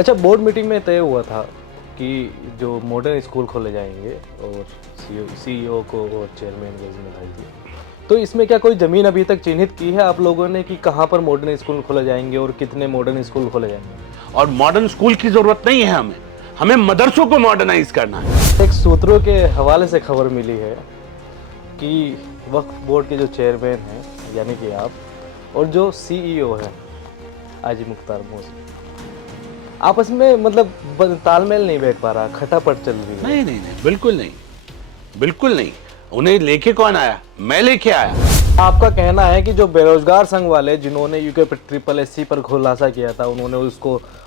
अच्छा, board meeting में तय हुआ था कि जो मॉडर्न स्कूल खोले जाएंगे और सीईओ को और चेयरमैन की जिम्मेदारी दी। तो इसमें क्या कोई ज़मीन अभी तक चिन्हित की है आप लोगों ने कि कहाँ पर मॉडर्न स्कूल खोले जाएंगे और कितने मॉडर्न स्कूल खोले जाएंगे? और मॉडर्न स्कूल की जरूरत नहीं है हमें हमें मदरसों को मॉडर्नाइज करना है। एक सूत्रों के हवाले से खबर मिली है कि वक्फ बोर्ड के जो चेयरमैन हैं यानी कि आप और जो सीईओ हैं हाजी मुख्तार मोहसिन, आपस में मतलब तालमेल नहीं बैठ पा रहा, खटापट चल रही है। नहीं नहीं नहीं, बिल्कुल नहीं, बिल्कुल नहीं। उन्हें लेके कौन आया? मैं लेके आया। आपका कहना है कि जो बेरोजगार संघ वाले जिन्होंने यूके ट्रिपल एससी पर खुलासा किया था, उन्होंने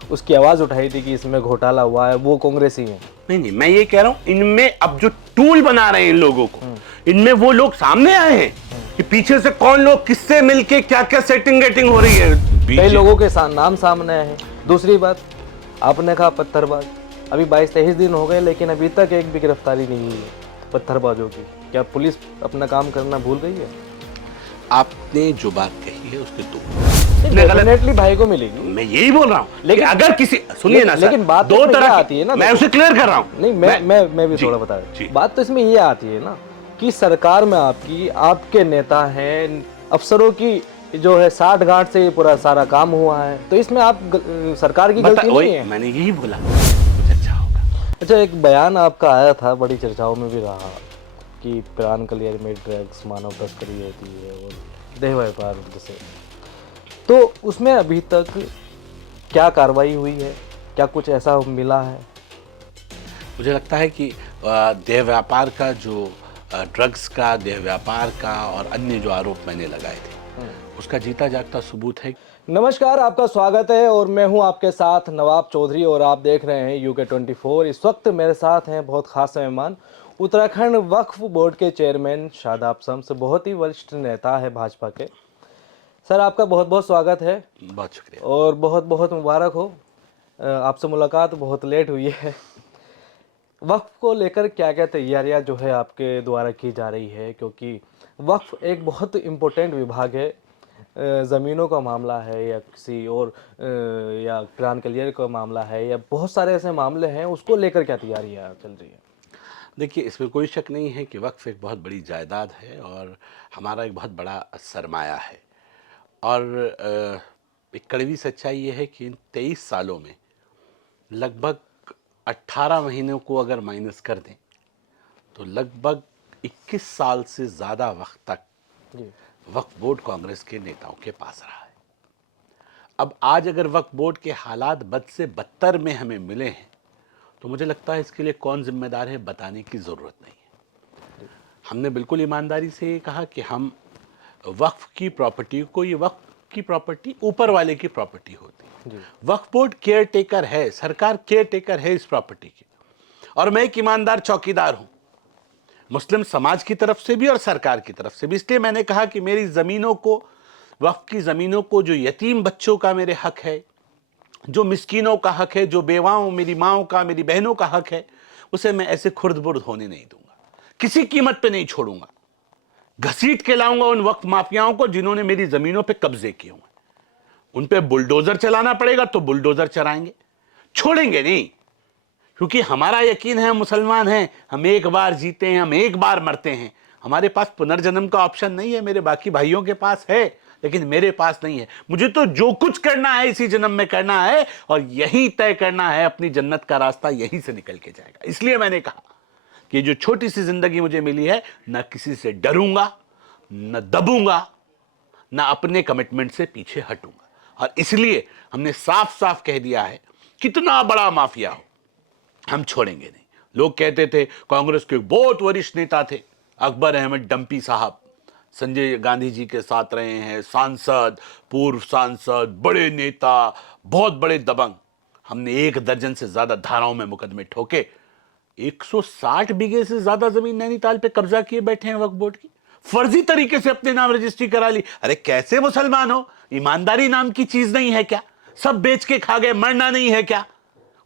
उसकी आवाज उठाई थी कि इसमें घोटाला हुआ है, वो कांग्रेसी हैं। नहीं नहीं, मैं ये कह रहा हूं इनमें अब जो टूल बना रहे हैं इन लोगों को, इनमें वो लोग सामने आए हैं कि पीछे से कौन लोग किससे मिलके क्या क्या सेटिंग गेटिंग हो रही है। कई लोगों के नाम सामने आए हैं। दूसरी बात, आपने कहा पत्थरबाज, अभी 22-23 दिन हो गए लेकिन अभी तक एक भी गिरफ्तारी नहीं हुई है पत्थरबाजों की। क्या पुलिस अपना काम करना भूल गई है? आपने जो बात कही है उसके दो डेफिनेटली भाई को मिलेगी, मैं यही बोल रहा हूं। लेकिन अगर किसी सुनिए ना सर, लेकिन बात दो तरह आती है ना, मैं उसे क्लियर कर रहा हूं। नहीं मैं भी थोड़ा बता रहा हूं। बात तो इसमें ये आती है ना कि सरकार में आपके नेता हैं, अफसरों की जो है साठ गांठ से पूरा सारा काम हुआ है, तो इसमें आप सरकार की गलती नहीं है। मैंने यही बोला कुछ अच्छा होगा। अच्छा, एक बयान आपका आया था, बड़ी चर्चाओं में भी रहा कि प्राण कलियर में ड्रग्स मानव तस्करी होती है और देह व्यापार जैसे, तो उसमें अभी तक क्या कार्रवाई हुई है? क्या कुछ ऐसा मिला है? मुझे लगता है कि देह व्यापार का जो ड्रग्स का, देह व्यापार का और अन्य जो आरोप मैंने लगाए थे उसका जीता जागता सबूत है। नमस्कार, आपका स्वागत है और मैं हूं आपके साथ नवाब चौधरी और आप देख रहे हैं यूके 24। इस वक्त मेरे साथ हैं बहुत खास मेहमान, उत्तराखंड वक्फ बोर्ड के चेयरमैन शादाब शम्स, बहुत ही वरिष्ठ नेता है भाजपा के। सर, आपका बहुत बहुत स्वागत है। बहुत शुक्रिया और बहुत बहुत मुबारक हो, आपसे मुलाकात बहुत लेट हुई है। वक्फ को लेकर क्या क्या तैयारियां जो है आपके द्वारा की जा रही है, क्योंकि वक्फ एक बहुत इम्पोर्टेंट विभाग है, ज़मीनों का मामला है या किसी और या प्राण कलियर का मामला है या बहुत सारे ऐसे मामले हैं, उसको लेकर क्या तैयारियां चल रही है? देखिए, इसमें कोई शक नहीं है कि वक्फ एक बहुत बड़ी जायदाद है और हमारा एक बहुत बड़ा सरमाया है। और एक कड़वी सच्चाई ये है कि इन 23 सालों में लगभग 18 महीनों को अगर माइनस कर दें तो लगभग 21 साल से ज़्यादा वक्त तक वक्फ बोर्ड कांग्रेस के नेताओं के पास रहा है। अब आज अगर वक्फ बोर्ड के हालात बद से बदतर में हमें मिले हैं तो मुझे लगता है इसके लिए कौन जिम्मेदार है बताने की ज़रूरत नहीं है। हमने बिल्कुल ईमानदारी से ये कहा कि हम वक्फ की प्रॉपर्टी को, ये वक्फ की प्रॉपर्टी ऊपर वाले की प्रॉपर्टी होती है। वक्फ बोर्ड केयर टेकर है, सरकार केयर टेकर है इस प्रॉपर्टी की, और मैं एक ईमानदार चौकीदार हूं मुस्लिम समाज की तरफ से भी और सरकार की तरफ से भी। इसलिए मैंने कहा कि मेरी ज़मीनों को, वक्फ की ज़मीनों को, जो यतीम बच्चों का मेरे हक है, जो मिस्कीनों का हक है, जो बेवाओं, मेरी माओं का, मेरी बहनों का हक है, उसे मैं ऐसे खुर्द बुर्द होने नहीं दूंगा, किसी कीमत पे नहीं छोड़ूंगा। घसीट के लाऊंगा उन वक्फ माफियाओं को जिन्होंने मेरी जमीनों पे कब्जे किए हुए। उन पे बुलडोजर चलाना पड़ेगा तो बुलडोजर चलाएंगे, छोड़ेंगे नहीं। क्योंकि हमारा यकीन है, हम मुसलमान हैं, हम एक बार जीते हैं, हम एक बार मरते हैं। हमारे पास पुनर्जन्म का ऑप्शन नहीं है, मेरे बाकी भाइयों के पास है लेकिन मेरे पास नहीं है। मुझे तो जो कुछ करना है इसी जन्म में करना है और यही तय करना है, अपनी जन्नत का रास्ता यहीं से निकल के जाएगा। इसलिए मैंने कहा कि जो छोटी सी जिंदगी मुझे मिली है, ना किसी से डरूंगा, न दबूंगा, ना अपने कमिटमेंट से पीछे हटूंगा। और इसलिए हमने साफ साफ कह दिया है, कितना बड़ा माफिया हो हम छोड़ेंगे नहीं। लोग कहते थे, कांग्रेस के बहुत वरिष्ठ नेता थे, अकबर अहमद डंपी साहब, संजय गांधी जी के साथ रहे हैं, सांसद, पूर्व सांसद, बड़े नेता, बहुत बड़े दबंग। हमने 1 दर्जन से ज्यादा धाराओं में मुकदमे ठोके, 160 बीघे से ज्यादा जमीन नैनीताल पे कब्जा किए बैठे हैं वक्फ बोर्ड की, फर्जी तरीके से अपने नाम रजिस्ट्री करा ली। अरे कैसे मुसलमान हो? ईमानदारी नाम की चीज नहीं है क्या? सब बेच के खा गए, मरना नहीं है क्या?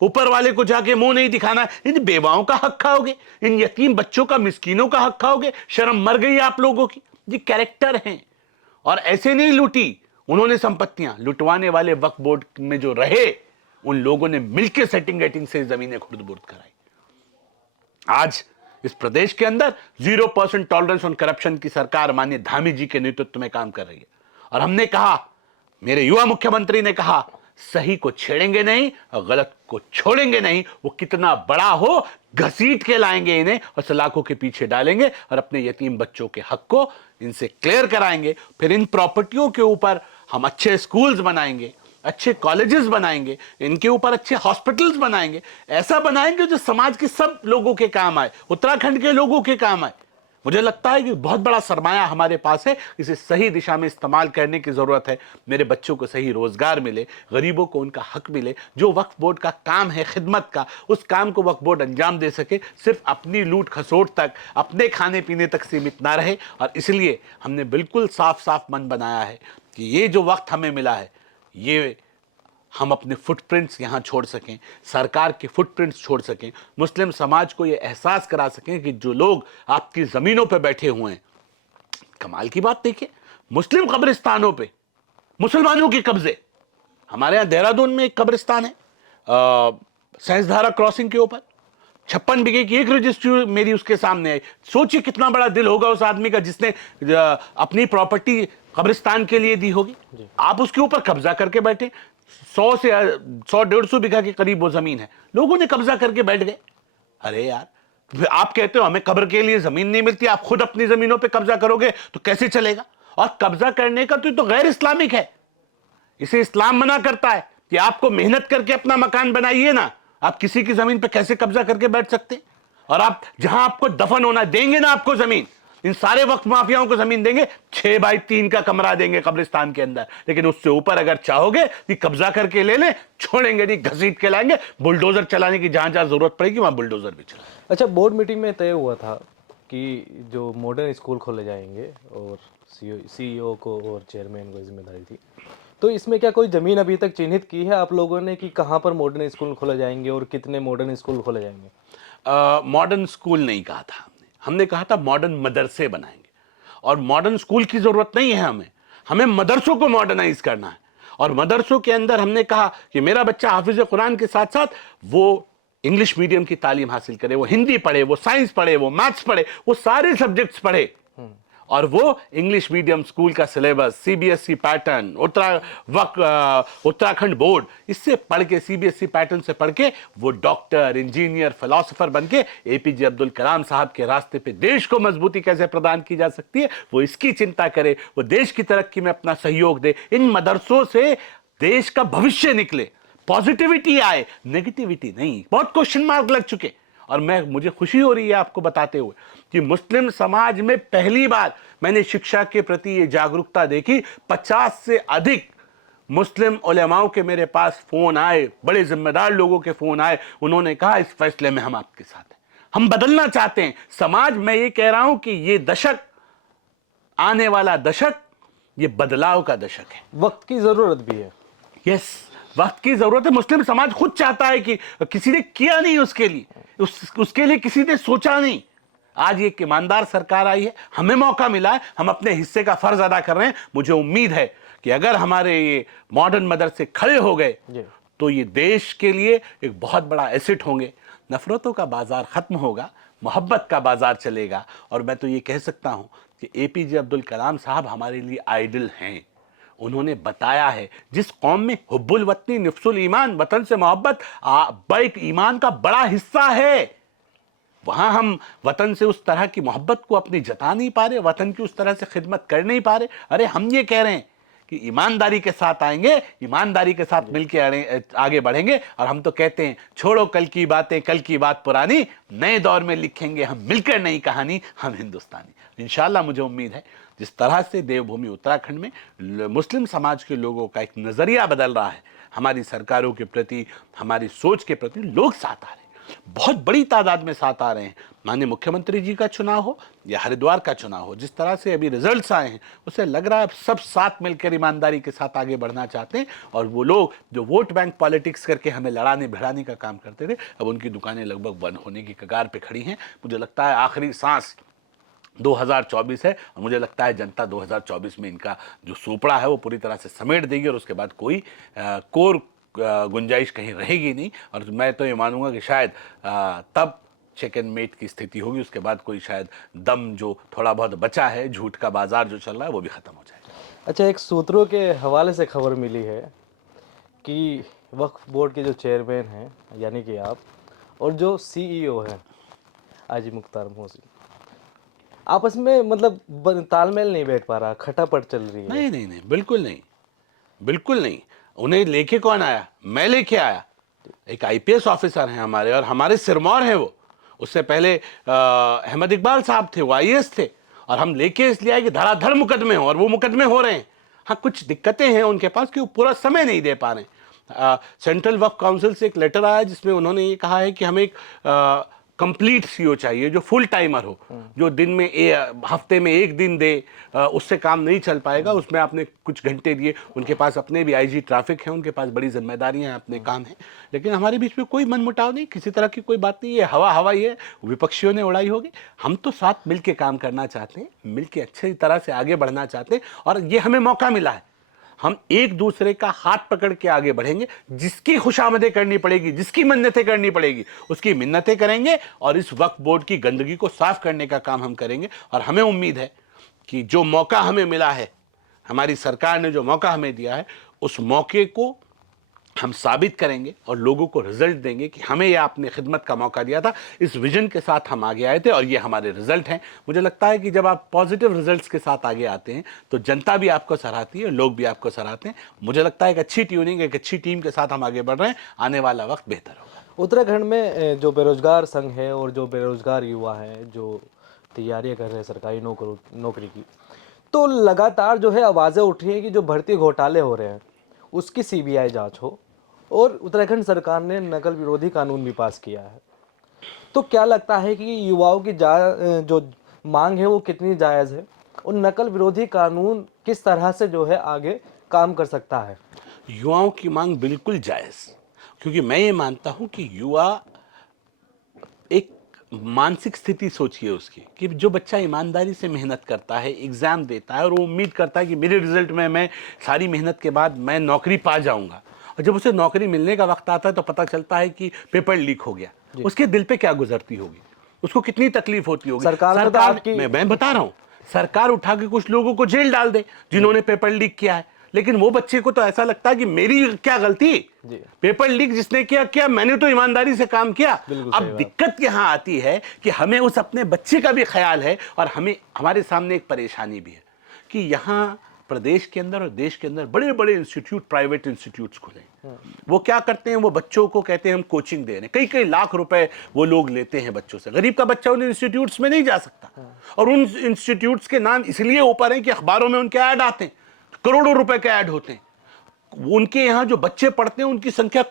ऊपर वाले को जाके मुंह नहीं दिखाना? इन बेवाओं का हक खाओगे, इन यतीम बच्चों का, मिस्कीनों का हक खाओगे? शर्म मर गई आप लोगों की। ये कैरेक्टर हैं और ऐसे नहीं लूटी उन्होंने संपत्तियां। लुटवाने वाले वक्फ बोर्ड में जो रहे उन लोगों ने मिलकर सेटिंग गेटिंग से जमीनें खुर्द-बुर्द कराई। आज इस प्रदेश के अंदर 0% टॉलरेंस ऑन करप्शन की सरकार माननीय धामी जी के नेतृत्व में काम कर रही है। और हमने कहा, मेरे युवा मुख्यमंत्री ने कहा, सही को छेड़ेंगे नहीं और गलत को छोड़ेंगे नहीं। वो कितना बड़ा हो, घसीट के लाएंगे इन्हें और सलाखों के पीछे डालेंगे और अपने यतीम बच्चों के हक को इनसे क्लियर कराएंगे। फिर इन प्रॉपर्टियों के ऊपर हम अच्छे स्कूल्स बनाएंगे, अच्छे कॉलेजेस बनाएंगे, इनके ऊपर अच्छे हॉस्पिटल्स बनाएंगे, ऐसा बनाएंगे जो समाज के सब लोगों के काम आए, उत्तराखंड के लोगों के काम आए। मुझे लगता है कि बहुत बड़ा सरमाया हमारे पास है, इसे सही दिशा में इस्तेमाल करने की जरूरत है। मेरे बच्चों को सही रोजगार मिले, गरीबों को उनका हक मिले, जो वक्फ बोर्ड का काम है खिदमत का, उस काम को वक्फ बोर्ड अंजाम दे सके, सिर्फ अपनी लूट खसोट तक, अपने खाने पीने तक सीमित ना रहे। और इसलिए हमने बिल्कुल साफ साफ मन बनाया है कि ये जो वक्त हमें मिला है, ये हम अपने फुटप्रिंट्स यहाँ छोड़ सकें, सरकार के फुटप्रिंट्स छोड़ सकें, मुस्लिम समाज को ये एहसास करा सकें कि जो लोग आपकी ज़मीनों पे बैठे हुए हैं, कमाल की बात देखिए, मुस्लिम कब्रिस्तानों पे मुसलमानों के कब्जे। हमारे यहाँ देहरादून में एक कब्रिस्तान है, सैंसधारा क्रॉसिंग के ऊपर 56 बीघे की एक रजिस्ट्री मेरी उसके सामने है। सोचिए कितना बड़ा दिल होगा उस आदमी का जिसने अपनी प्रॉपर्टी कब्रिस्तान के लिए दी होगी। आप उसके ऊपर कब्जा करके बैठे, 100 से 100-150 बीघा के करीब वो जमीन है, लोगों ने कब्जा करके बैठ गए। अरे यार, आप कहते हो हमें कब्र के लिए जमीन नहीं मिलती, आप खुद अपनी जमीनों पे कब्जा करोगे तो कैसे चलेगा? और कब्जा करने का तो गैर इस्लामिक है, इसे इस्लाम मना करता है कि आपको मेहनत करके अपना मकान बनाइए ना, आप किसी की जमीन पे कैसे कब्जा करके बैठ सकते? और आप जहां आपको दफन होना देंगे ना आपको जमीन, इन सारे वक्त माफियाओं को जमीन देंगे, 6x3 का कमरा देंगे कब्रिस्तान के अंदर, लेकिन उससे ऊपर अगर चाहोगे कि कब्जा करके ले लें, छोड़ेंगे नहीं, घसीट के लाएंगे। बुलडोजर चलाने की जहां जहां जरूरत पड़ेगी वहां बुलडोजर भी चलाएंगे। अच्छा, बोर्ड मीटिंग में तय हुआ था कि जो मॉडर्न स्कूल खोले जाएंगे और सीईओ को और चेयरमैन को जिम्मेदारी थी, तो इसमें क्या कोई ज़मीन अभी तक चिन्हित की है आप लोगों ने कि कहाँ पर मॉडर्न स्कूल खोले जाएंगे और कितने मॉडर्न स्कूल खोले जाएंगे? मॉडर्न स्कूल नहीं कहा था हमने कहा था मॉडर्न मदरसे बनाएंगे। और मॉडर्न स्कूल की जरूरत नहीं है हमें, हमें मदरसों को मॉडर्नाइज करना है। और मदरसों के अंदर हमने कहा कि मेरा बच्चा हाफिज कुरान के साथ साथ वो इंग्लिश मीडियम की तालीम हासिल करे, वो हिंदी पढ़े, वो साइंस पढ़े, वो मैथ्स पढ़े, वो सारे सब्जेक्ट्स पढ़े। और वो इंग्लिश मीडियम स्कूल का syllabus, CBSE pattern, Uttarakhand board, इससे पढ़ के, सीबीएसई पैटर्न से पढ़ के वो डॉक्टर, इंजीनियर, फिलोसोफर बन के एपीजे अब्दुल कलाम साहब के रास्ते पे देश को मजबूती कैसे प्रदान की जा सकती है वो इसकी चिंता करे, वो देश की तरक्की में अपना सहयोग दे। इन मदरसों से देश का भविष्य निकले, पॉजिटिविटी आए, नेगेटिविटी नहीं। बहुत क्वेश्चन मार्क लग चुके। और मुझे खुशी हो रही है आपको बताते हुए कि मुस्लिम समाज में पहली बार मैंने शिक्षा के प्रति ये जागरूकता देखी। 50 से अधिक मुस्लिम उलेमाओं के मेरे पास फोन आए, बड़े जिम्मेदार लोगों के फोन आए, उन्होंने कहा इस फैसले में हम आपके साथ हैं, हम बदलना चाहते हैं समाज। मैं ये कह रहा हूं कि ये दशक, आने वाला दशक, ये बदलाव का दशक है, वक्त की जरूरत भी है। यस, वक्त की जरूरत है। मुस्लिम समाज खुद चाहता है कि किसी ने किया नहीं उसके लिए, उसके लिए किसी ने सोचा नहीं। आज एक ईमानदार सरकार आई है, हमें मौका मिला है, हम अपने हिस्से का फर्ज अदा कर रहे हैं। मुझे उम्मीद है कि अगर हमारे ये मॉडर्न मदरसे खड़े हो गए तो ये देश के लिए एक बहुत बड़ा एसेट होंगे। नफरतों का बाजार खत्म होगा, मोहब्बत का बाजार चलेगा। और मैं तो ये कह सकता हूं कि एपीजे अब्दुल कलाम साहब हमारे लिए आइडल हैं। उन्होंने बताया है जिस कौम में हुब्बुल वतनी निफ्सुल ईमान, वतन से मोहब्बत बैक ईमान का बड़ा हिस्सा है, वहां हम वतन से उस तरह की मोहब्बत को अपनी जता नहीं पा रहे, वतन की उस तरह से खिदमत कर नहीं पा रहे। अरे हम ये कह रहे हैं कि ईमानदारी के साथ आएंगे, ईमानदारी के साथ मिलकर आगे बढ़ेंगे। और हम तो कहते हैं छोड़ो कल की बातें, कल की बात पुरानी, नए दौर में लिखेंगे हम मिलकर नई कहानी, हम हिंदुस्तानी। इंशाल्लाह मुझे उम्मीद है जिस तरह से देवभूमि उत्तराखंड में मुस्लिम समाज के लोगों का एक नजरिया बदल रहा है, हमारी सरकारों के प्रति, हमारी सोच के प्रति लोग साथ आ रहे हैं, बहुत बड़ी तादाद में साथ आ रहे हैं। माननीय मुख्यमंत्री जी का चुनाव हो या हरिद्वार का चुनाव हो, जिस तरह से अभी रिजल्ट्स आए हैं उससे लग रहा है सब साथ मिलकर ईमानदारी के साथ आगे बढ़ना चाहते हैं। और वो लोग जो वोट बैंक पॉलिटिक्स करके हमें लड़ाने भिड़ाने का काम करते थे, अब उनकी दुकानें लगभग बंद होने की कगार पे खड़ी हैं। मुझे लगता है आखिरी सांस 2024 है और मुझे लगता है जनता 2024 में इनका जो सोपड़ा है वो पूरी तरह से समेट देगी और उसके बाद कोई कोर गुंजाइश कहीं रहेगी नहीं। और मैं तो ये मानूंगा कि शायद तब चेक एंड मेट की स्थिति होगी, उसके बाद कोई शायद दम जो थोड़ा बहुत बचा है, झूठ का बाजार जो चल रहा है, वो भी खत्म हो जाएगा। अच्छा, एक सूत्रों के हवाले से खबर मिली है कि वक्फ बोर्ड के जो चेयरमैन हैं यानी कि आप, और जो सीईओ हैं हाजी मुख्तार मोहसिन, आपस में मतलब तालमेल नहीं बैठ पा रहा, खटापट चल रही है। नहीं नहीं नहीं, बिल्कुल नहीं, बिल्कुल नहीं। उन्हें लेके कौन आया? मैं लेके आया। एक आईपीएस ऑफिसर हैं हमारे, और हमारे सिरमौर हैं वो। उससे पहले अहमद इकबाल साहब थे, वो आईएएस थे। और हम लेके इसलिए आए कि धड़ाधड़ मुकदमे हो, और वो मुकदमे हो रहे हैं। हाँ, कुछ दिक्कतें हैं उनके पास कि वो पूरा समय नहीं दे पा रहे हैं। सेंट्रल वक्फ काउंसिल से एक लेटर आया जिसमें उन्होंने ये कहा है कि हमें एक कंप्लीट सीओ चाहिए जो फुल टाइमर हो, जो दिन में हफ्ते में एक दिन दे। उससे काम नहीं चल पाएगा। उसमें आपने कुछ घंटे दिए। उनके पास अपने भी आईजी ट्रैफिक है, उनके पास बड़ी जिम्मेदारियां हैं, अपने काम है। लेकिन हमारे बीच में कोई मनमुटाव नहीं, किसी तरह की कोई बात नहीं। ये हवा हवाई है, विपक्षियों ने उड़ाई होगी। हम तो साथ मिल के काम करना चाहते हैं, मिल के अच्छी तरह से आगे बढ़ना चाहते हैं। और ये हमें मौका मिला है, हम एक दूसरे का हाथ पकड़ के आगे बढ़ेंगे। जिसकी खुशामदें करनी पड़ेगी, जिसकी मन्नतें करनी पड़ेगी, उसकी मिन्नतें करेंगे। और इस वक्फ बोर्ड की गंदगी को साफ करने का काम हम करेंगे। और हमें उम्मीद है कि जो मौका हमें मिला है, हमारी सरकार ने जो मौका हमें दिया है, उस मौके को हम साबित करेंगे और लोगों को रिजल्ट देंगे कि हमें यह आपने खिदमत का मौका दिया था। इस विजन के साथ हम आगे आए थे, और ये हमारे रिजल्ट हैं। मुझे लगता है कि जब आप पॉजिटिव रिजल्ट्स के साथ आगे आते हैं तो जनता भी आपको सराहती है, लोग भी आपको सराहते हैं। मुझे लगता है एक अच्छी ट्यूनिंग, एक अच्छी टीम के साथ हम आगे बढ़ रहे हैं। आने वाला वक्त बेहतर होगा। उत्तराखंड में जो बेरोजगार संघ है और जो बेरोजगार युवा हैं जो तैयारियां कर रहे हैं सरकारी नौकरी की, तो लगातार जो है आवाज़ें उठ रही हैं कि जो भर्ती घोटाले हो रहे हैं उसकी सीबीआई जांच हो, और उत्तराखंड सरकार ने नकल विरोधी कानून भी पास किया है। तो क्या लगता है कि युवाओं की जो मांग है वो कितनी जायज़ है, और नकल विरोधी कानून किस तरह से जो है आगे काम कर सकता है? युवाओं की मांग बिल्कुल जायज़, क्योंकि मैं ये मानता हूं कि युवा एक मानसिक स्थिति सोचिए उसकी, कि जो बच्चा ईमानदारी से मेहनत करता है, एग्ज़ाम देता है, और वो उम्मीद करता है कि मेरे रिजल्ट में मैं सारी मेहनत के बाद मैं नौकरी पा जाऊंगा, और जब उसे नौकरी मिलने का वक्त आता है तो पता चलता है कि पेपर लीक हो गया, उसके दिल पे क्या गुजरती होगी, उसको कितनी तकलीफ होती होगी। मैं बता रहा हूँ, सरकार उठा के कुछ लोगों को जेल डाल दे जिन्होंने पेपर लीक किया है, लेकिन वो बच्चे को तो ऐसा लगता है कि मेरी क्या गलती, पेपर लीक जिसने किया किया, मैंने तो ईमानदारी से काम किया। अब दिक्कत यहां आती है कि हमें उस अपने बच्चे का भी ख्याल है, और हमें हमारे सामने एक परेशानी भी है कि यहां प्रदेश के अंदर और देश के अंदर बड़े बड़े इंस्टीट्यूट, प्राइवेट इंस्टीट्यूट्स खुले। वो क्या करते हैं, वो बच्चों को कहते हैं हम कोचिंग दे रहे हैं, कई कई लाख रुपए वो लोग लेते हैं बच्चों से। गरीब का बच्चा उन इंस्टीट्यूट्स में नहीं जा सकता, और उन इंस्टीट्यूट्स के नाम इसलिए ऊपर हैं कि अखबारों में उनके ऐड आते हैं, करोड़ों रुपए के ऐड होते हैं। उनके यहां जो बच्चे पढ़ते हैं उनकी संख्या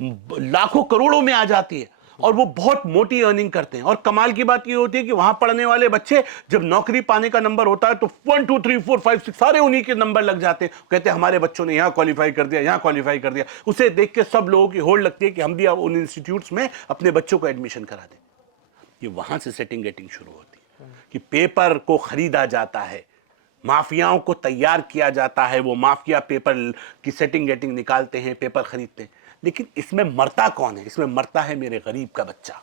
लाखों करोड़ों में आ जाती है, और वो बहुत मोटी अर्निंग करते हैं। और कमाल की बात ये होती है कि वहां पढ़ने वाले बच्चे जब नौकरी पाने का नंबर होता है तो 1 2 3 4 5 6 सारे उन्हीं के नंबर लग जाते हैं। कहते हैं हमारे बच्चों ने यहां क्वालिफाई कर दिया, यहां क्वालिफाई कर दिया। उसे देख के सब लोगों की होड़ लगती है कि हम भी अब उन इंस्टीट्यूट्स में अपने बच्चों को एडमिशन करा दें। ये वहां से सेटिंग गेटिंग शुरू होती है कि पेपर को खरीदा जाता है, माफियाओं को तैयार किया जाता है, वो माफिया पेपर की सेटिंग गेटिंग निकालते हैं, पेपर खरीदते हैं। लेकिन इसमें मरता कौन है? इसमें मरता है मेरे गरीब का बच्चा,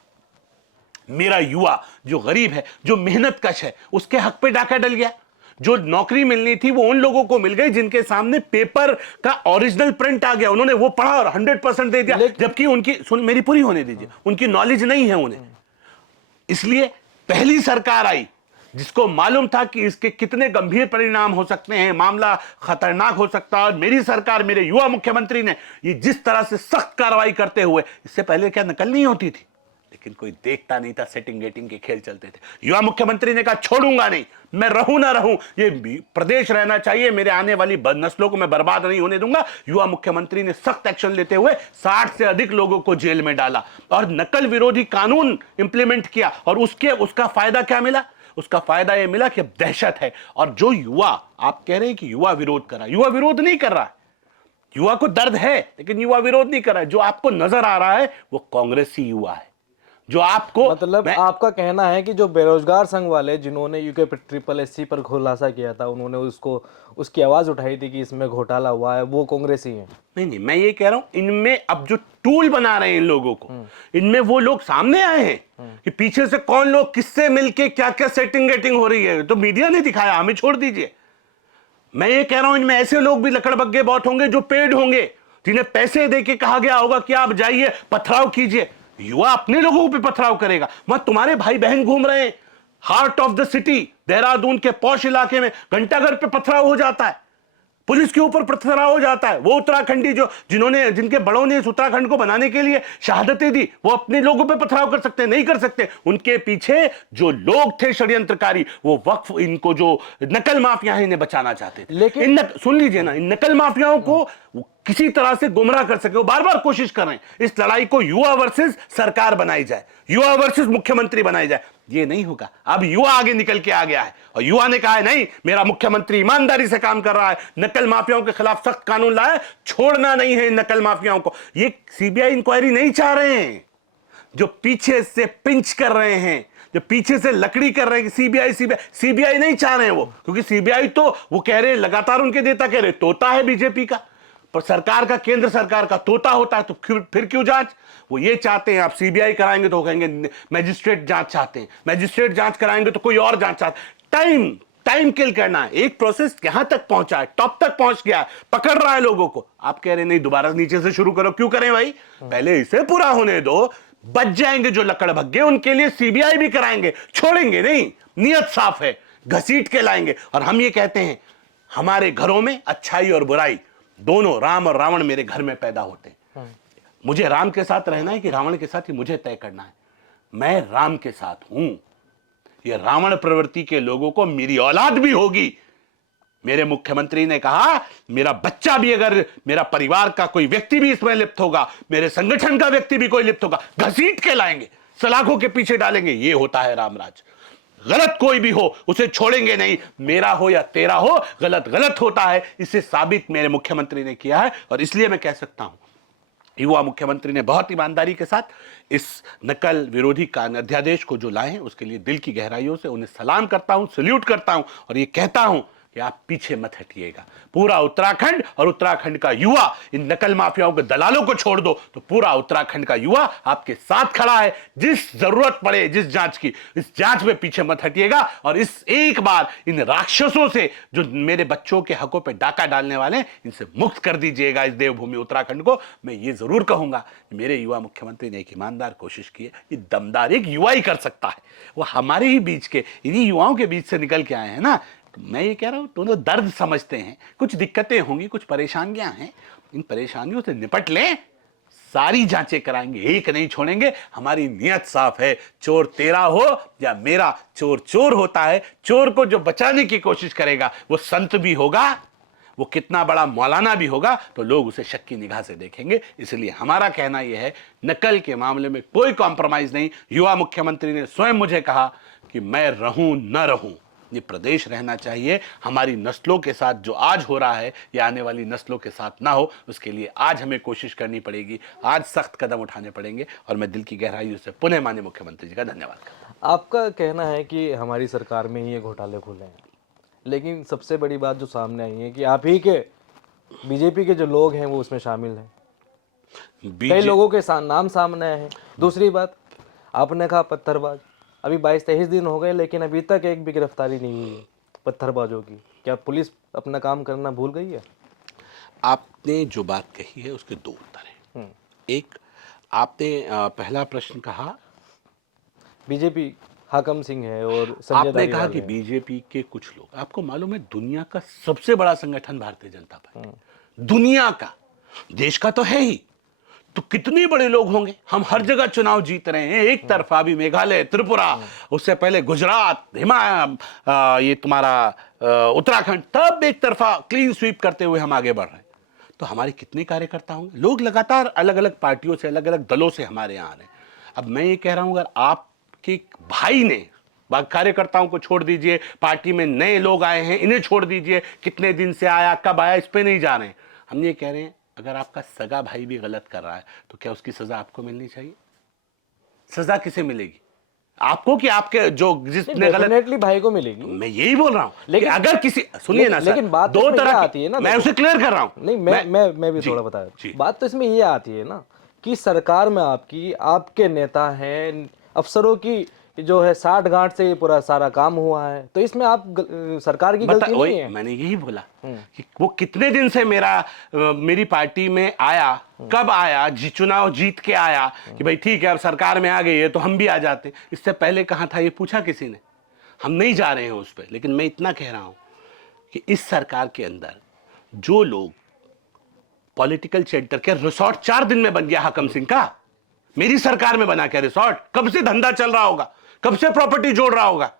मेरा युवा जो गरीब है, जो मेहनत कश है, उसके हक पे डाका डल गया। जो नौकरी मिलनी थी वो उन लोगों को मिल गई जिनके सामने पेपर का ओरिजिनल प्रिंट आ गया, उन्होंने वो पढ़ा और 100% दे दिया, जबकि उनकी मेरी पूरी होने दीजिए, उनकी नॉलेज नहीं है उन्हें। इसलिए पहली सरकार आई जिसको मालूम था कि इसके कितने गंभीर परिणाम हो सकते हैं, मामला खतरनाक हो सकता है। और मेरी सरकार, मेरे युवा मुख्यमंत्री ने ये जिस तरह से सख्त कार्रवाई करते हुए, इससे पहले क्या नकल नहीं होती थी, लेकिन कोई देखता नहीं था, सेटिंग गेटिंग के खेल चलते थे। युवा मुख्यमंत्री ने कहा छोड़ूंगा नहीं, मैं रहूं ना रहूं, ये प्रदेश रहना चाहिए, मेरे आने वाली नस्लों को मैं बर्बाद नहीं होने दूंगा। युवा मुख्यमंत्री ने सख्त एक्शन लेते हुए 60 से अधिक लोगों को जेल में डाला और नकल विरोधी कानून इंप्लीमेंट किया। और उसका फायदा क्या मिला? उसका फायदा यह मिला कि अब दहशत है। और जो युवा, आप कह रहे हैं कि युवा विरोध कर रहा है, युवा विरोध नहीं कर रहा है, युवा को दर्द है लेकिन युवा विरोध नहीं कर रहा है। जो आपको नजर आ रहा है वो कांग्रेसी युवा है, जो आपको मतलब मैं आपका कहना है कि जो बेरोजगार संघ वाले जिन्होंने यूके ट्रिपल एससी पर खुलासा किया था, उन्होंने उसको उसकी आवाज उठाई थी कि इसमें घोटाला हुआ है, वो कांग्रेसी हैं। नहीं नहीं, मैं ये कह रहा हूं इनमें अब जो टूल बना रहे हैं इन लोगों को, इनमें वो लोग सामने आए हैं कि पीछे से कौन लोग किससे मिलके क्या क्या सेटिंग गेटिंग हो रही है, तो मीडिया ने दिखाया, हमें छोड़ दीजिए। मैं ये कह रहा हूं इनमें ऐसे लोग भी लकड़बग्गे बहुत होंगे जो पेड होंगे, जिन्हें पैसे देके कहा गया होगा कि आप जाइए पथराव कीजिए। युवा अपने लोगों पे पथराव करेगा? वहां तुम्हारे भाई बहन घूम रहे हैं, heart of the city Dehradun के पौष इलाके में घंटाघर पे पथराव हो जाता है, पुलिस के ऊपर पथराव हो जाता है। वो उत्तराखंडी जो जिन्होंने जिनके बड़ों ने इस उत्तराखंड को बनाने के लिए शहादतें दी, वो अपने लोगों पे पथराव कर सकते हैं? नहीं कर सकते। उनके पीछे जो लोग थे षड्यंत्रकारी, वो वक्फ इनको जो नकल माफिया है इन्हें बचाना चाहते थे। लेकिन सुन लीजिए ना, इन नकल माफियाओं को किसी तरह से गुमराह कर सके, वो बार बार कोशिश कर रहे हैं इस लड़ाई को युवा वर्सेस सरकार बनाई जाए, युवा वर्सेस मुख्यमंत्री बनाई जाए। ये नहीं होगा। अब युवा आगे निकल के आ गया है और युवा ने कहा है नहीं, मेरा मुख्यमंत्री ईमानदारी से काम कर रहा है, नकल माफियाओं के खिलाफ सख्त कानून लाया, छोड़ना नहीं है इन नकल माफियाओं को। ये सीबीआई इंक्वायरी नहीं चाह रहे हैं, जो पीछे से पिंच कर रहे हैं, जो पीछे से लकड़ी कर रहे हैं कि सीबीआई सीबीआई सीबीआई नहीं चाह रहे हैं वो, क्योंकि सीबीआई तो वो कह रहे हैं, लगातार उनके नेता कह रहे तोता है बीजेपी का, पर सरकार का, केंद्र सरकार का तोता होता है, तो फिर क्यों जांच? वो ये चाहते हैं आप सीबीआई कराएंगे तो कहेंगे मैजिस्ट्रेट जांच चाहते हैं, मैजिस्ट्रेट जांच कराएंगे तो कोई और जांच चाहते। टाइम टाइम किल करना है। एक प्रोसेस यहां तक पहुंचा है, टॉप तक पहुंच गया है, पकड़ रहा है लोगों को, आप कह रहे नहीं दोबारा नीचे से शुरू करो। क्यों करें भाई? पहले इसे पूरा होने दो, बच जाएंगे जो लकड़बग्गे, उनके लिए सीबीआई भी कराएंगे, छोड़ेंगे नहीं। नियत साफ है, घसीट के लाएंगे। और हम ये कहते हैं हमारे घरों में अच्छाई और बुराई दोनों, राम और रावण मेरे घर में पैदा होते हैं। मुझे राम के साथ रहना है कि रावण के साथ, ही मुझे तय करना है। मैं राम के साथ हूं। ये रावण प्रवृत्ति के लोगों को मेरी औलाद भी होगी। मेरे मुख्यमंत्री ने कहा मेरा बच्चा भी, अगर मेरा परिवार का कोई व्यक्ति भी इसमें लिप्त होगा, मेरे संगठन का व्यक्ति भी कोई लिप्त होगा, घसीट के लाएंगे, सलाखों के पीछे डालेंगे। ये होता है रामराज। गलत कोई भी हो उसे छोड़ेंगे नहीं, मेरा हो या तेरा हो, गलत गलत होता है। इसे साबित मेरे मुख्यमंत्री ने किया है। और इसलिए मैं कह सकता हूं युवा मुख्यमंत्री ने बहुत ईमानदारी के साथ इस नकल विरोधी कानून अध्यादेश को जो लाए हैं, उसके लिए दिल की गहराइयों से उन्हें सलाम करता हूं, सल्यूट करता हूं। और ये कहता हूं कि आप पीछे मत हटिएगा। पूरा उत्तराखंड और उत्तराखंड का युवा इन नकल माफियाओं के दलालों को छोड़ दो, तो पूरा उत्तराखंड का युवा आपके साथ खड़ा है। जिस जरूरत पड़े जिस जांच की, इस जांच में पीछे मत हटिएगा। और इस एक बार इन राक्षसों से जो मेरे बच्चों के हकों पे डाका डालने वाले हैं, इनसे मुक्त कर दीजिएगा इस देवभूमि उत्तराखंड को। मैं ये जरूर कहूंगा कि मेरे युवा मुख्यमंत्री ने एक ईमानदार कोशिश की है। ये दमदार एक युवा ही कर सकता है। वो हमारे ही बीच के, इन्हीं युवाओं के बीच से निकल के आए हैं ना। तो मैं ये कह रहा हूं दोनों दर्द समझते हैं, कुछ दिक्कतें होंगी, कुछ परेशानियां हैं, इन परेशानियों से निपट लें। सारी जांचें कराएंगे, एक नहीं छोड़ेंगे। हमारी नियत साफ है, चोर तेरा हो या मेरा, चोर चोर होता है। चोर को जो बचाने की कोशिश करेगा वो संत भी होगा, वो कितना बड़ा मौलाना भी होगा, तो लोग उसे शक की निगाह से देखेंगे। इसलिए हमारा कहना यह है, नकल के मामले में कोई कॉम्प्रोमाइज नहीं। युवा मुख्यमंत्री ने स्वयं मुझे कहा कि मैं रहूं न रहूं, ये प्रदेश रहना चाहिए। हमारी नस्लों के साथ जो आज हो रहा है, ये आने वाली नस्लों के साथ ना हो, उसके लिए आज हमें कोशिश करनी पड़ेगी, आज सख्त कदम उठाने पड़ेंगे। और मैं दिल की गहराइयों से पुनः माननीय मुख्यमंत्री जी का धन्यवाद करता हूं। आपका कहना है कि हमारी सरकार में ही ये घोटाले खुले हैं, लेकिन सबसे बड़ी बात जो सामने आई है कि आप ही के बीजेपी के जो लोग हैं वो उसमें शामिल हैं। कई लोगों के नाम सामने आए हैं। दूसरी बात, आपने कहा पत्थरबाज, अभी 22-23 दिन हो गए लेकिन अभी तक एक भी गिरफ्तारी नहीं हुई है पत्थरबाजों की। क्या पुलिस अपना काम करना भूल गई है? आपने जो बात कही है उसके दो उत्तर हैं। एक, आपने पहला प्रश्न कहा, बीजेपी हाकम सिंह है और संजय आपने धारीवाल कहा कि है। बीजेपी के कुछ लोग, आपको मालूम है दुनिया का सबसे बड़ा संगठन भारतीय जनता पार्टी, दुनिया का, देश का तो है ही, तो कितने बड़े लोग होंगे। हम हर जगह चुनाव जीत रहे हैं, एक तरफा भी मेघालय, त्रिपुरा, उससे पहले गुजरात, ये तुम्हारा उत्तराखंड, तब एक तरफा क्लीन स्वीप करते हुए हम आगे बढ़ रहे हैं। तो हमारे कितने कार्यकर्ता होंगे। लोग लगातार अलग अलग पार्टियों से, अलग अलग दलों से हमारे यहाँ आ रहे हैं। अब मैं ये कह रहा हूं, अगर आपके भाई ने, कार्यकर्ताओं को छोड़ दीजिए, पार्टी में नए लोग आए हैं इन्हें छोड़ दीजिए, कितने दिन से आया, कब आया, इस पे नहीं जा रहे हैं। हम ये कह रहे हैं अगर आपका सगा भाई भी गलत कर रहा है तो क्या उसकी सजा आपको मिलनी चाहिए? सजा किसे मिलेगी? आपको कि आपके जो जिसने गलत? डेफिनेटली भाई को मिलेगी। मैं यही बोल रहा हूं लेकिन कि अगर किसी, सुनिए ना सर, लेकिन बात तो दो इसमें तरह ये की आती है ना, मैं देखो। उसे क्लियर कर रहा हूं। नहीं, मैं भी जी, थोड़ा बता जी। बात तो इसमें ये आती है ना कि सरकार में आपकी आपके नेता हैं, अफसरों की जो है साठ गांठ से ये पूरा सारा काम हुआ है, तो इसमें आप सरकार की गलती वही नहीं है। मैंने यही बोला कि वो कितने दिन से मेरी पार्टी में आया, कब आया, चुनाव जीत के आया कि भाई ठीक है अब सरकार में आ गई है तो हम भी आ जाते। इससे पहले कहाँ था ये पूछा किसी ने? हम नहीं जा रहे हैं उस पर, लेकिन मैं इतना कह रहा हूं कि इस सरकार के अंदर जो लोग पॉलिटिकल शेल्टर के रिसोर्ट 4 दिन में बन गया हाकम सिंह का, मेरी सरकार में बना क्या रिसोर्ट? कब से धंधा चल रहा होगा, कब से प्रॉपर्टी जोड़ रहा होगा,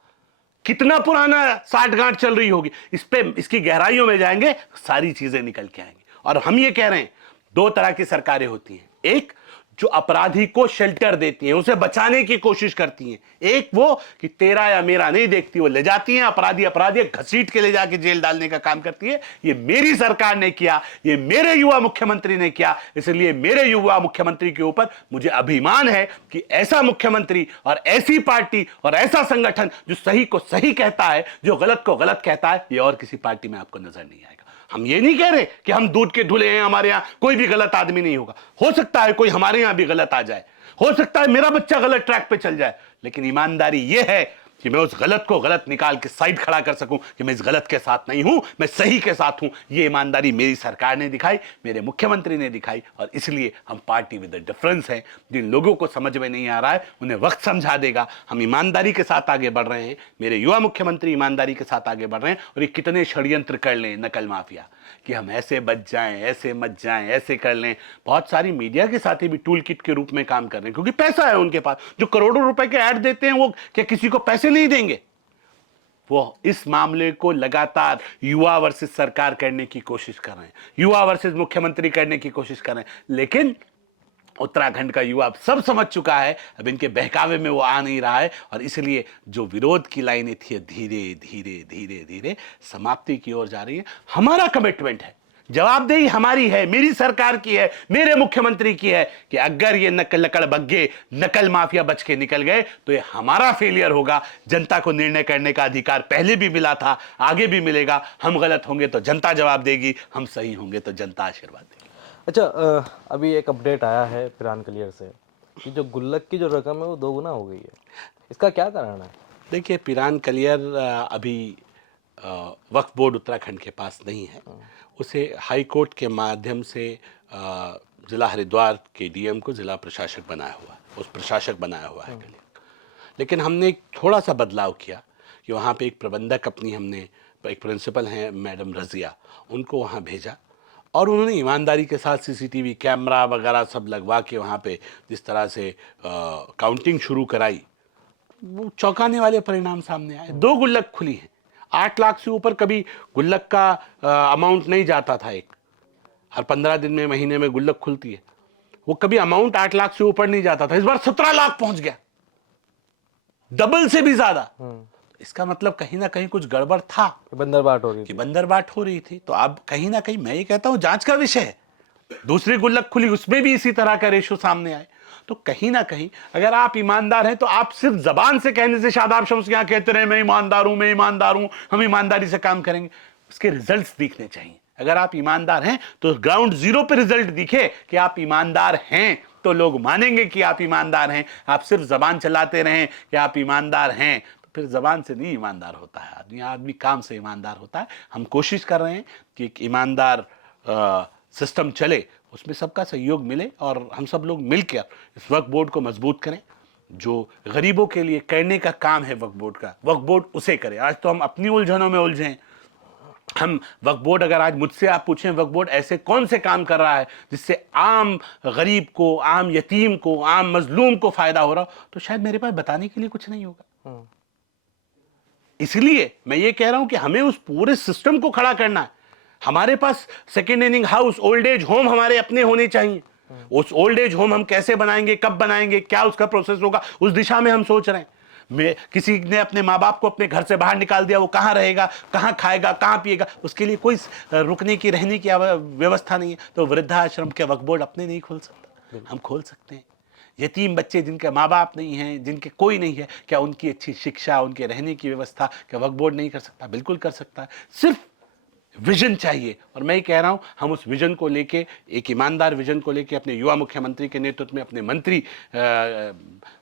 कितना पुराना साठ गांठ चल रही होगी? इस पे इसकी गहराइयों में जाएंगे, सारी चीजें निकल के आएंगी। और हम ये कह रहे हैं दो तरह की सरकारें होती हैं, एक जो अपराधी को शेल्टर देती हैं, उसे बचाने की कोशिश करती हैं, एक वो कि तेरा या मेरा नहीं देखती, वो ले जाती हैं अपराधी घसीट के ले जाके जेल डालने का काम करती है। ये मेरी सरकार ने किया, ये मेरे युवा मुख्यमंत्री ने किया, इसलिए मेरे युवा मुख्यमंत्री के ऊपर मुझे अभिमान है कि ऐसा मुख्यमंत्री और ऐसी पार्टी और ऐसा संगठन जो सही को सही कहता है, जो गलत को गलत कहता है, ये और किसी पार्टी में आपको नजर नहीं आएगा। हम ये नहीं कह रहे कि हम दूध के धुले हैं, हमारे यहां कोई भी गलत आदमी नहीं होगा। हो सकता है कोई हमारे यहां भी गलत आ जाए, हो सकता है मेरा बच्चा गलत ट्रैक पे चल जाए, लेकिन ईमानदारी यह है कि मैं उस गलत को गलत निकाल के साइड खड़ा कर सकूं कि मैं इस गलत के साथ नहीं हूं, मैं सही के साथ हूं। ये ईमानदारी मेरी सरकार ने दिखाई, मेरे मुख्यमंत्री ने दिखाई, और इसलिए हम पार्टी विद द डिफरेंस हैं। जिन लोगों को समझ में नहीं आ रहा है उन्हें वक्त समझा देगा। हम ईमानदारी के साथ आगे बढ़ रहे हैं, मेरे युवा मुख्यमंत्री ईमानदारी के साथ आगे बढ़ रहे हैं। और ये कितने षड्यंत्र कर लें नकल माफिया कि हम ऐसे बच जाएं, ऐसे मत जाएं, ऐसे कर लें, बहुत सारी मीडिया के साथी भी टूल किट के रूप में काम कर रहे हैं, क्योंकि पैसा है उनके पास। जो करोड़ों रुपए के ऐड देते हैं वो क्या किसी को पैसे नहीं देंगे? वो इस मामले को लगातार युवा वर्सेस सरकार करने की कोशिश कर रहे हैं, युवा वर्सेस मुख्यमंत्री करने की कोशिश कर रहे हैं। लेकिन उत्तराखंड का युवा अब सब समझ चुका है, अब इनके बहकावे में वो आ नहीं रहा है, और इसलिए जो विरोध की लाइनें थी धीरे धीरे धीरे धीरे समाप्ति की ओर जा रही है। हमारा कमिटमेंट है, जवाबदेही हमारी है, मेरी सरकार की है, मेरे मुख्यमंत्री की है कि अगर ये नकल लकड़ बग्गे नकल माफिया बच के निकल गए तो ये हमारा फेलियर होगा। जनता को निर्णय करने का अधिकार पहले भी मिला था, आगे भी मिलेगा। हम गलत होंगे तो जनता जवाब देगी, हम सही होंगे तो जनता आशीर्वाद देगी। अच्छा, अभी एक अपडेट आया है पिरान कलियर से कि जो गुल्लक की जो रकम है वो 2 गुना हो गई है, इसका क्या कारण है? देखिए, पिरान कलियर अभी वक्फ बोर्ड उत्तराखंड के पास नहीं है। उसे हाई कोर्ट के माध्यम से जिला हरिद्वार के डीएम को जिला प्रशासक बनाया हुआ है, उस प्रशासक बनाया हुआ है कलियर। लेकिन हमने एक थोड़ा सा बदलाव किया कि वहाँ पे एक प्रबंधक हमने एक प्रिंसिपल हैं मैडम रज़िया, उनको वहाँ भेजा, और उन्होंने ईमानदारी के साथ सीसीटीवी कैमरा वगैरह सब लगवा के वहाँ पे जिस तरह से काउंटिंग शुरू कराई, वो चौंकाने वाले परिणाम सामने आए। 2 गुल्लक खुली हैं, 8 लाख से ऊपर कभी गुल्लक का अमाउंट नहीं जाता था। एक हर 15 दिन में, महीने में गुल्लक खुलती है, वो कभी अमाउंट 8 लाख से ऊपर नहीं जाता था। इस बार 17 लाख पहुंच गया, डबल से भी ज्यादा। इसका मतलब कहीं ना कहीं कुछ गड़बड़ था, बंदरबाट हो रही कि थी। बंदरबाट हो रही थी। तो अब कहीं ना कहीं मैं ये कहता हूं जांच का विषय है। दूसरी गुल्लक खुली, उसमें भी इसी तरह का रेशो सामने आए। तो कहीं ना कहीं अगर आप ईमानदार हैं तो आप सिर्फ जबान से कहने से शादाब शम्स यहाँ कहते रहे मैं ईमानदार हूं, मैं ईमानदार हूं, हम ईमानदारी से काम करेंगे, उसके रिजल्ट्स दिखने चाहिए। अगर आप ईमानदार हैं तो ग्राउंड जीरो पे रिजल्ट दिखे कि आप ईमानदार हैं, तो लोग मानेंगे कि आप ईमानदार हैं। आप सिर्फ जबान चलाते रहें कि आप ईमानदार हैं, तो फिर जबान से नहीं ईमानदार होता है आदमी, आदमी काम से ईमानदार होता है। हम कोशिश कर रहे हैं कि एक ईमानदार सिस्टम चले, उसमें सबका सहयोग मिले, और हम सब लोग मिलकर इस वक्फ बोर्ड को मजबूत करें। जो गरीबों के लिए करने का काम है वक्फ बोर्ड का, वक्फ बोर्ड उसे करे। आज तो हम अपनी उलझनों में उलझे हैं। हम वक्फ बोर्ड, अगर आज मुझसे आप पूछें वक्फ बोर्ड ऐसे कौन से काम कर रहा है जिससे आम गरीब को, आम यतीम को, आम मजलूम को फायदा हो रहा हो, तो शायद मेरे पास बताने के लिए कुछ नहीं होगा। इसलिए मैं ये कह रहा हूं कि हमें उस पूरे सिस्टम को खड़ा करना है। हमारे पास second inning house, old age home हमारे अपने होने चाहिए। उस ओल्ड एज होम हम कैसे बनाएंगे, कब बनाएंगे, क्या उसका प्रोसेस होगा, उस दिशा में हम सोच रहे हैं। किसी ने अपने माँ बाप को अपने घर से बाहर निकाल दिया, वो कहाँ रहेगा, कहाँ खाएगा, कहाँ पिएगा, उसके लिए कोई रुकने की, रहने की व्यवस्था नहीं है। तो वृद्धाश्रम के वक्फ बोर्ड अपने नहीं खोल सकता, हम खोल सकते हैं। यतीम बच्चे जिनके माँ बाप नहीं हैं, जिनके कोई नहीं है, क्या उनकी अच्छी शिक्षा, उनके रहने की व्यवस्था क्या वक्फ बोर्ड नहीं कर सकता? बिल्कुल कर सकता है। सिर्फ विजन चाहिए। और मैं ही कह रहा हूं, हम उस विजन को लेके, एक ईमानदार विजन को लेके, अपने युवा मुख्यमंत्री के नेतृत्व में, अपने मंत्री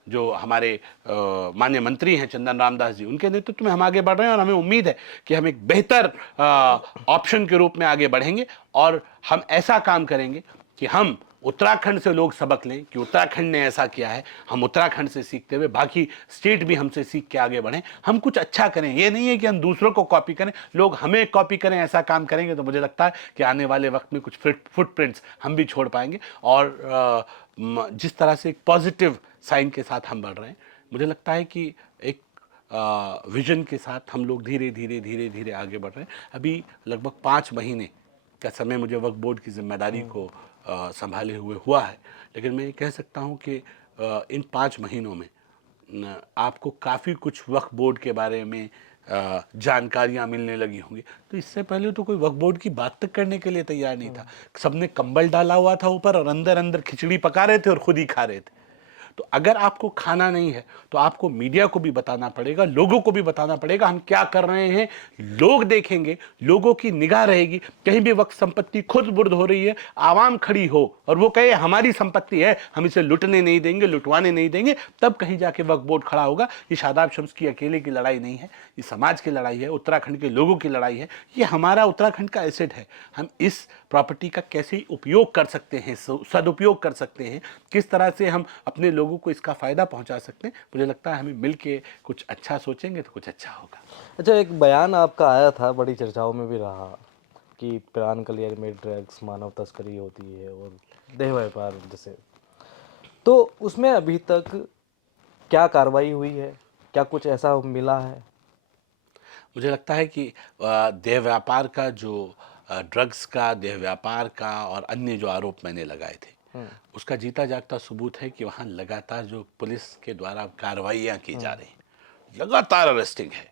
जो हमारे माननीय मंत्री हैं चंदन रामदास जी, उनके नेतृत्व में हम आगे बढ़ रहे हैं। और हमें उम्मीद है कि हम एक बेहतर ऑप्शन के रूप में आगे बढ़ेंगे और हम ऐसा काम करेंगे कि हम उत्तराखंड से लोग सबक लें कि उत्तराखंड ने ऐसा किया है, हम उत्तराखंड से सीखते हुए बाकी स्टेट भी हमसे सीख के आगे बढ़ें, हम कुछ अच्छा करें। ये नहीं है कि हम दूसरों को कॉपी करें, लोग हमें कॉपी करें। ऐसा काम करेंगे तो मुझे लगता है कि आने वाले वक्त में कुछ फुटप्रिंट्स हम भी छोड़ पाएंगे। और जिस तरह से एक पॉजिटिव साइन के साथ हम बढ़ रहे हैं, मुझे लगता है कि एक विजन के साथ हम लोग धीरे धीरे धीरे धीरे आगे बढ़ रहे हैं। अभी लगभग 5 महीने का समय मुझे वक्फ बोर्ड की जिम्मेदारी को संभाले हुए हुआ है, लेकिन मैं ये कह सकता हूँ कि इन 5 महीनों में आपको काफ़ी कुछ वक्फ बोर्ड के बारे में जानकारियाँ मिलने लगी होंगी। तो इससे पहले तो कोई वक्फ बोर्ड की बात तक करने के लिए तैयार नहीं था। सबने कंबल डाला हुआ था ऊपर और अंदर अंदर खिचड़ी पका रहे थे और खुद ही खा रहे थे। तो अगर आपको खाना नहीं है तो आपको मीडिया को भी बताना पड़ेगा, लोगों को भी बताना पड़ेगा हम क्या कर रहे हैं। लोग देखेंगे, लोगों की निगाह रहेगी। कहीं भी वक्त संपत्ति खुद बुर्द हो रही है, आवाम खड़ी हो और वो कहे हमारी संपत्ति है, हम इसे लुटने नहीं देंगे, लुटवाने नहीं देंगे, तब कहीं जाके वक्फ बोर्ड खड़ा होगा। ये शादाब शम्स की अकेले की लड़ाई नहीं है, ये समाज की लड़ाई है, उत्तराखंड के लोगों की लड़ाई है। ये हमारा उत्तराखंड का एसेट है। हम इस प्रॉपर्टी का कैसे उपयोग कर सकते हैं, सदुपयोग कर सकते हैं, किस तरह से हम अपने लोगों को इसका फ़ायदा पहुंचा सकते हैं। मुझे लगता है हमें मिल के कुछ अच्छा सोचेंगे तो कुछ अच्छा होगा। अच्छा, एक बयान आपका आया था, बड़ी चर्चाओं में भी रहा, कि पिरान कलियर में ड्रग्स, मानव तस्करी होती है और देह व्यापार जैसे, तो उसमें अभी तक क्या कार्रवाई हुई है? क्या कुछ ऐसा मिला है? मुझे लगता है कि देह व्यापार का जो ड्रग्स का, देह व्यापार का और अन्य जो आरोप मैंने लगाए थे, उसका जीता जागता सबूत है कि वहाँ लगातार जो पुलिस के द्वारा कार्रवाइयाँ की जा रही हैं, लगातार अरेस्टिंग है।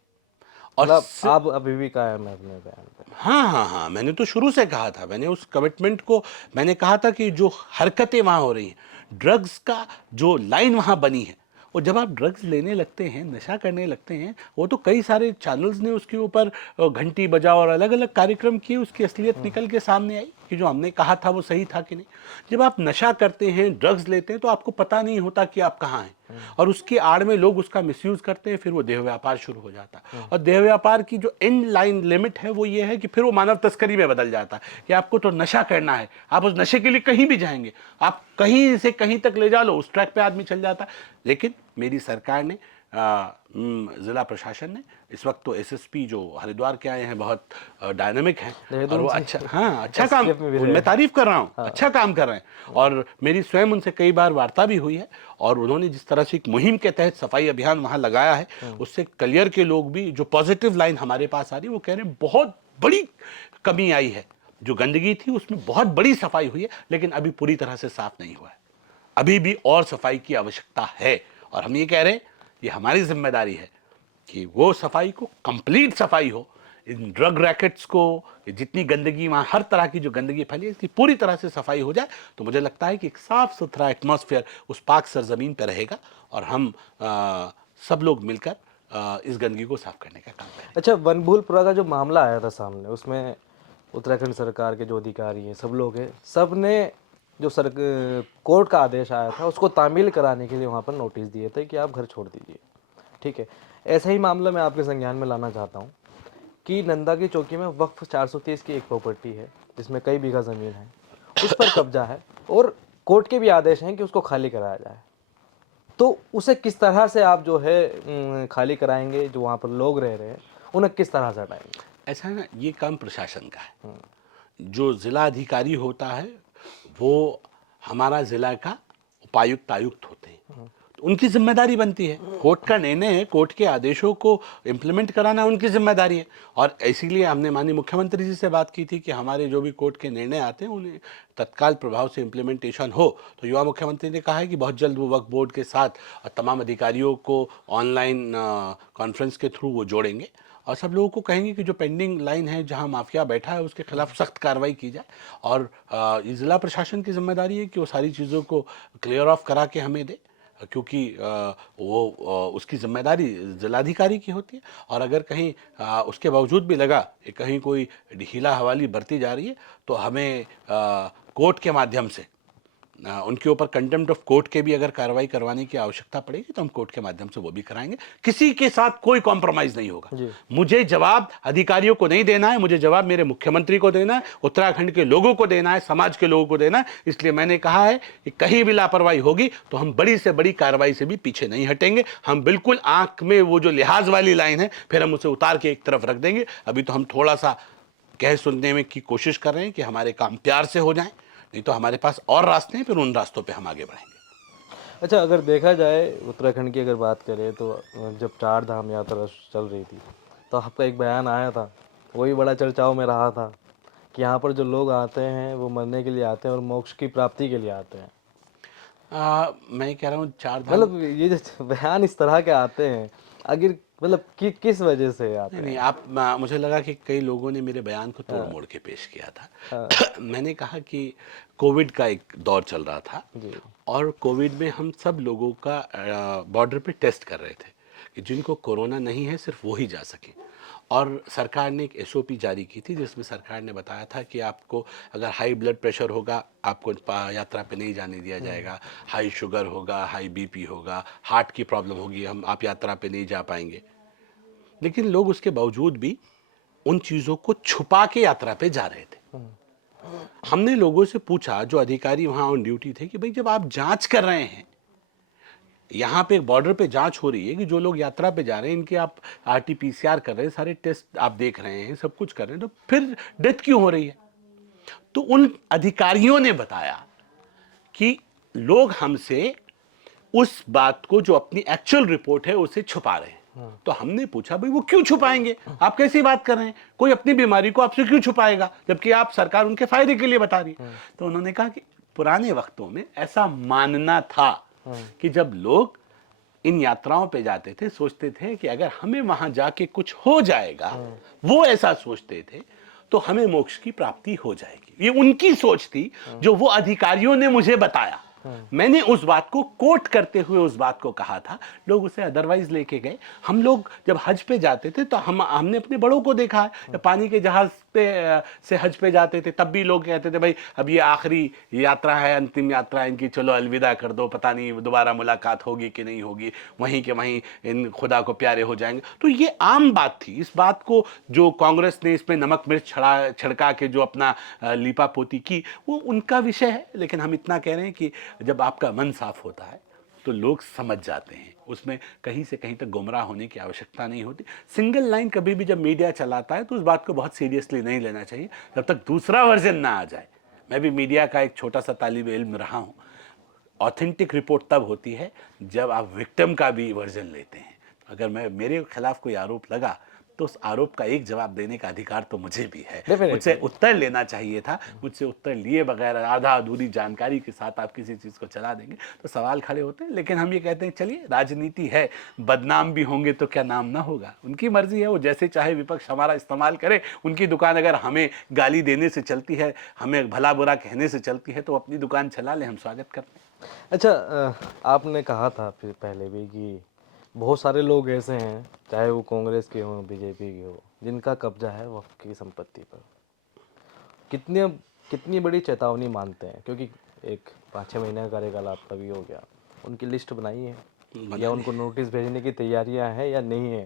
और मतलब आप अभी भी कायम है अपने बयान पे? हाँ हाँ हाँ, मैंने तो शुरू से कहा था, मैंने उस कमिटमेंट को, मैंने कहा था कि जो हरकतें वहाँ हो रही हैं, ड्रग्स का जो लाइन वहाँ बनी है, और जब आप ड्रग्स लेने लगते हैं, नशा करने लगते हैं, वो तो कई सारे चैनल्स ने उसके ऊपर घंटी बजाओ और अलग अलग कार्यक्रम किए, उसकी असलियत निकल के सामने आई कि जो हमने कहा था वो सही था कि नहीं। जब आप नशा करते हैं, ड्रग्स लेते हैं, तो आपको पता नहीं होता कि आप कहाँ हैं, और उसकी आड़ में लोग उसका मिसयूज करते हैं, फिर वो देह व्यापार शुरू हो जाता है। और देह व्यापार की जो एंड लाइन लिमिट है वो ये है कि फिर वो मानव तस्करी में बदल जाता है कि आपको तो नशा करना है, आप उस नशे के लिए कहीं भी जाएंगे, आप कहीं से कहीं तक ले जा लो, उस ट्रैक पे आदमी चल जाता है। लेकिन मेरी सरकार ने, ज़िला प्रशासन ने, इस वक्त तो एसएसपी जो हरिद्वार के आए हैं बहुत डायनामिक हैं और वो अच्छा, हाँ अच्छा काम, मैं तारीफ कर रहा हूँ, अच्छा काम कर रहे हैं। और मेरी स्वयं उनसे कई बार वार्ता भी हुई है, और उन्होंने जिस तरह से एक मुहिम के तहत सफाई अभियान वहाँ लगाया है, उससे कलियर के लोग भी, जो पॉजिटिव लाइन हमारे पास आ रही है, वो कह रहे हैं बहुत बड़ी कमी आई है। जो गंदगी थी उसमें बहुत बड़ी सफाई हुई है, लेकिन अभी पूरी तरह से साफ नहीं हुआ है, अभी भी और सफाई की आवश्यकता है। और हम ये कह रहे हैं, ये हमारी जिम्मेदारी है कि वो सफाई को, कंप्लीट सफाई हो, इन ड्रग रैकेट्स को, जितनी गंदगी वहाँ, हर तरह की जो गंदगी फैली है, इसकी पूरी तरह से सफाई हो जाए। तो मुझे लगता है कि एक साफ सुथरा एटमॉस्फेयर उस पाक सरजमीन पर रहेगा, और हम सब लोग मिलकर इस गंदगी को साफ करने का काम करें। अच्छा, वनभूलपुरा का जो मामला आया था सामने, उसमें उत्तराखंड सरकार के जो अधिकारी हैं, सब लोग हैं, सब ने जो कोर्ट का आदेश आया था उसको तामील कराने के लिए वहाँ पर नोटिस दिए थे कि आप घर छोड़ दीजिए। ठीक है, ऐसा ही मामला मैं आपके संज्ञान में लाना चाहता हूँ कि नंदा की चौकी में वक्फ 430 की एक प्रॉपर्टी है, जिसमें कई बीघा ज़मीन है, उस पर कब्जा है, और कोर्ट के भी आदेश हैं कि उसको खाली कराया जाए। तो उसे किस तरह से आप जो है खाली कराएंगे? जो वहाँ पर लोग रह रहे हैं उन्हें किस तरह से हटाएंगे? ऐसा है ना, ये काम प्रशासन का है। जो जिला अधिकारी होता है वो हमारा जिला का उपायुक्त, आयुक्त होते हैं, तो उनकी जिम्मेदारी बनती है। कोर्ट का निर्णय है, कोर्ट के आदेशों को इम्प्लीमेंट कराना उनकी जिम्मेदारी है। और इसीलिए हमने माननीय मुख्यमंत्री जी से बात की थी कि हमारे जो भी कोर्ट के निर्णय आते हैं उन्हें तत्काल प्रभाव से इम्प्लीमेंटेशन हो। तो युवा मुख्यमंत्री ने कहा है कि बहुत जल्द वो वक्फ बोर्ड के साथ और तमाम अधिकारियों को ऑनलाइन कॉन्फ्रेंस के थ्रू वो जोड़ेंगे, और सब लोगों को कहेंगे कि जो पेंडिंग लाइन है जहां माफिया बैठा है उसके खिलाफ सख्त कार्रवाई की जाए। और ये ज़िला प्रशासन की जिम्मेदारी है कि वो सारी चीज़ों को क्लियर ऑफ करा के हमें दे, क्योंकि उसकी जिम्मेदारी जिलाधिकारी की होती है। और अगर कहीं उसके बावजूद भी लगा कि कहीं कोई ढीला हवाली बरती जा रही है तो हमें कोर्ट के माध्यम से उनके ऊपर कंटेम्प्ट ऑफ कोर्ट के भी अगर कार्रवाई करवाने की आवश्यकता पड़ेगी तो हम कोर्ट के माध्यम से वो भी कराएंगे। किसी के साथ कोई कॉम्प्रोमाइज नहीं होगा। मुझे जवाब अधिकारियों को नहीं देना है, मुझे जवाब मेरे मुख्यमंत्री को देना है, उत्तराखंड के लोगों को देना है, समाज के लोगों को देना है। इसलिए मैंने कहा है कि कहीं भी लापरवाही होगी तो हम बड़ी से बड़ी कार्रवाई से भी पीछे नहीं हटेंगे। हम बिल्कुल आंख में वो जो लिहाज वाली लाइन है फिर हम उसे उतार के एक तरफ रख देंगे। अभी तो हम थोड़ा सा कह सुनने में की कोशिश कर रहे हैं कि हमारे काम प्यार से हो जाएं, नहीं तो हमारे पास और रास्ते हैं, फिर उन रास्तों पे हम आगे बढ़ेंगे। अच्छा, अगर देखा जाए उत्तराखंड की अगर बात करें तो जब 4 धाम यात्रा चल रही थी तो आपका एक बयान आया था, वही बड़ा चर्चाओं में रहा था कि यहाँ पर जो लोग आते हैं वो मरने के लिए आते हैं और मोक्ष की प्राप्ति के लिए आते हैं। मैं कह रहा हूँ 4 धाम मतलब ये जो बयान इस तरह के आते हैं, आखिर मतलब किस वजह से आते नहीं हैं? आप मुझे लगा कि कई लोगों ने मेरे बयान को तोड़ मोड़ के पेश किया था। मैंने कहा कि कोविड का एक दौर चल रहा था जी। और कोविड में हम सब लोगों का बॉर्डर पे टेस्ट कर रहे थे कि जिनको कोरोना नहीं है सिर्फ वो ही जा सकें। और सरकार ने एक एसओपी जारी की थी जिसमें सरकार ने बताया था कि आपको अगर हाई ब्लड प्रेशर होगा आपको यात्रा पे नहीं जाने दिया जाएगा, हाई शुगर होगा, हाई बीपी होगा, हार्ट की प्रॉब्लम होगी, आप यात्रा पे नहीं जा पाएंगे। लेकिन लोग उसके बावजूद भी उन चीज़ों को छुपा के यात्रा पे जा रहे थे। हमने लोगों से पूछा, जो अधिकारी वहां ऑन ड्यूटी थे, कि भाई जब आप जांच कर रहे हैं, यहाँ पे एक बॉर्डर पे जांच हो रही है कि जो लोग यात्रा पे जा रहे हैं इनके आप आरटीपीसीआर कर रहे हैं, सारे टेस्ट आप देख रहे हैं, सब कुछ कर रहे हैं, तो फिर डेथ क्यों हो रही है? तो उन अधिकारियों ने बताया कि लोग हमसे उस बात को, जो अपनी एक्चुअल रिपोर्ट है, उसे छुपा रहे हैं। तो हमने पूछा भाई वो क्यों छुपाएंगे? आप कैसी बात कर रहे हैं? कोई अपनी बीमारी को आपसे क्यों छुपाएगा जबकि आप सरकार उनके फायदे के लिए बता रही है? तो उन्होंने कहा कि पुराने वक्तों में ऐसा मानना था कि जब लोग इन यात्राओं पे जाते थे सोचते थे कि अगर हमें वहां जाके कुछ हो जाएगा, वो ऐसा सोचते थे, तो हमें मोक्ष की प्राप्ति हो जाएगी। ये उनकी सोच थी जो वो अधिकारियों ने मुझे बताया। मैंने उस बात को कोट करते हुए उस बात को कहा था, लोग उसे अदरवाइज लेके गए। हम लोग जब हज पे जाते थे तो हमने अपने बड़ों को देखा है, जब पानी के जहाज पे से हज पे जाते थे तब भी लोग कहते थे भाई अब ये आखिरी यात्रा है, अंतिम यात्रा है इनकी, चलो अलविदा कर दो, पता नहीं दोबारा मुलाकात होगी कि नहीं होगी, वहीं के वहीं इन खुदा को प्यारे हो जाएंगे। तो ये आम बात थी। इस बात को जो कांग्रेस ने इसमें नमक मिर्च छिड़का के जो अपना लीपा पोती की, वो उनका विषय है। लेकिन हम इतना कह रहे हैं कि जब आपका मन साफ होता है तो लोग समझ जाते हैं, उसमें कहीं से कहीं तक गुमराह होने की आवश्यकता नहीं होती। सिंगल लाइन कभी भी जब मीडिया चलाता है तो उस बात को बहुत सीरियसली नहीं लेना चाहिए जब तक दूसरा वर्जन ना आ जाए। मैं भी मीडिया का एक छोटा सा तालिब इल्म रहा हूँ। ऑथेंटिक रिपोर्ट तब होती है जब आप विक्टिम का भी वर्जन लेते हैं। अगर मेरे खिलाफ कोई आरोप लगा तो उस आरोप का एक जवाब देने का अधिकार तो मुझे भी है। मुझसे उत्तर लेना चाहिए था। मुझसे उत्तर लिए बगैर आधा अधूरी जानकारी के साथ आप किसी चीज़ को चला देंगे तो सवाल खड़े होते हैं। लेकिन हम ये कहते हैं चलिए राजनीति है, बदनाम भी होंगे तो क्या नाम ना होगा। उनकी मर्जी है, वो जैसे चाहे विपक्ष हमारा इस्तेमाल करे। उनकी दुकान अगर हमें गाली देने से चलती है, हमें भला बुरा कहने से चलती है, तो अपनी दुकान चला ले, हम स्वागत करते हैं। अच्छा, आपने कहा था फिर पहले भी कि बहुत सारे लोग ऐसे हैं, चाहे वो कांग्रेस के हों बीजेपी के हो, जिनका कब्जा है वक्फ की संपत्ति पर। कितनी बड़ी चेतावनी मानते हैं? क्योंकि एक 5-6 महीने का कार्यकाल आपका भी हो गया, उनकी लिस्ट बनाई है या उनको नोटिस भेजने की तैयारियां हैं या नहीं है,